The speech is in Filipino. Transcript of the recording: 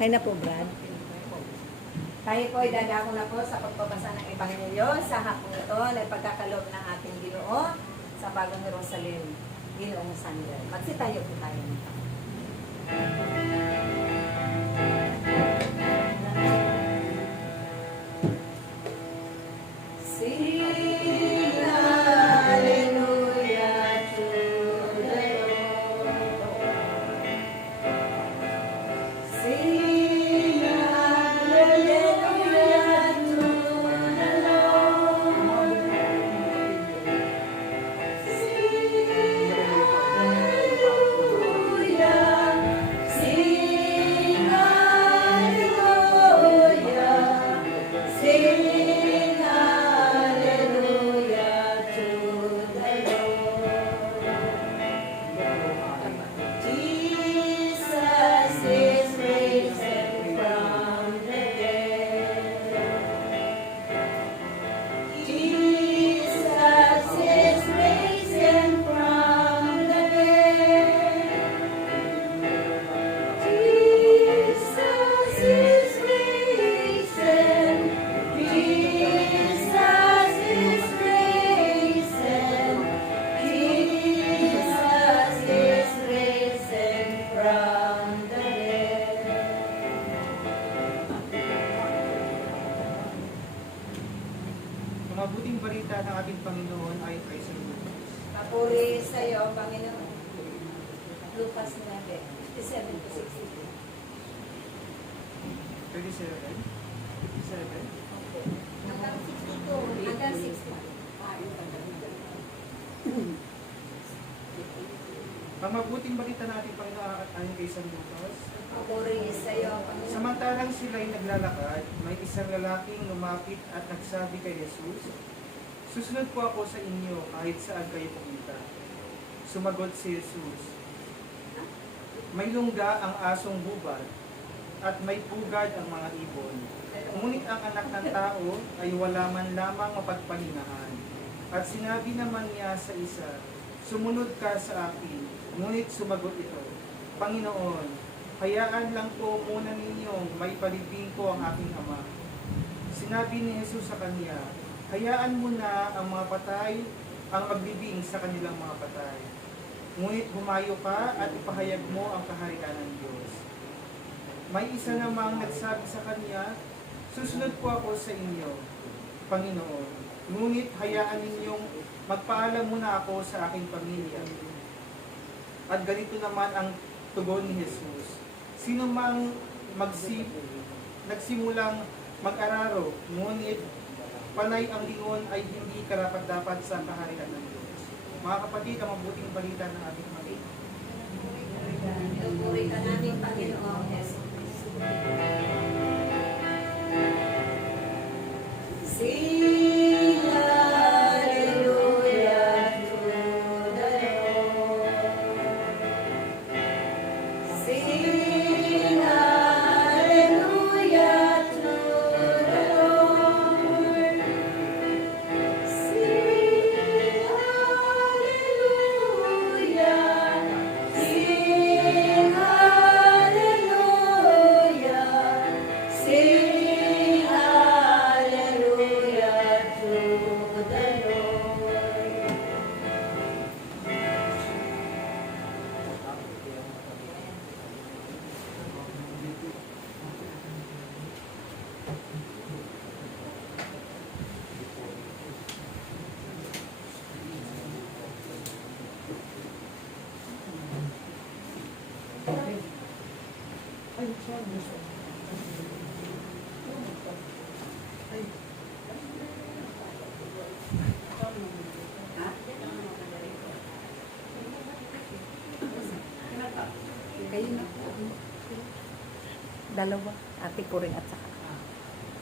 Okay na po, Brad. Tayo po ay dadako na po sa pagbabasa ng Ebanghelyo sa hapong ito na pagkakaloob ng ating Ginoo sa Bagong Jerusalem, Ginoong Sander. Magsitayo po tayo. Sing hallelujah to the Lord. Sing hallelujah to the Lord. Sing hallelujah. Sing hallelujah. Sing Mabuting balita ng ating Panginoon ay kay San Lucas. Papuri sa iyo, Panginoon. Lucas 9, 57 to 62. 37? 57? Hanggang 62. Hanggang 60. Ang mabuting balita ng ating Panginoon ay kay San Lucas. Papuri sa iyo, Panginoon. Samantalang sila'y naglalakad, may isang lalaking lumapit at nagsabi kay Jesus, "Susunod po ako sa inyo kahit saan kayo pumunta." Sumagot si Jesus, "May lungga ang asong bubad at may pugad ang mga ibon. Ngunit ang anak ng tao ay wala man lamang mapagpahingahan." At sinabi naman niya sa isa, "Sumunod ka sa akin." Ngunit sumagot ito, "Panginoon, hayaan lang po muna ninyong may palibing ko ang aking ama." Sinabi ni Jesus sa kanya, "Hayaan mo na ang mga patay ang maglibing sa kanilang mga patay. Ngunit humayo ka at ipahayag mo ang kaharian ng Diyos." May isa namang nagsabi sa kanya, "Susunod po ako sa inyo, Panginoon. Ngunit hayaan ninyong magpaalam muna ako sa aking pamilya." At ganito naman ang tugon ni Jesus, "Sino mang nagsimulang mag-araro, ngunit panay ang lingon ay hindi karapat-dapat sa kaharian ng Diyos." Mga kapatid, ang mabuting balita ng ating Panginoon. Pinupuri ka namin, Panginoon Jesus Cristo. Sing hallelujah to the Lord. Sing hallelujah to the Lord. Sing hallelujah. Sing hallelujah. Sing hallelujah to the Lord. Kayo na po. Dalawa. Ate Puring at saka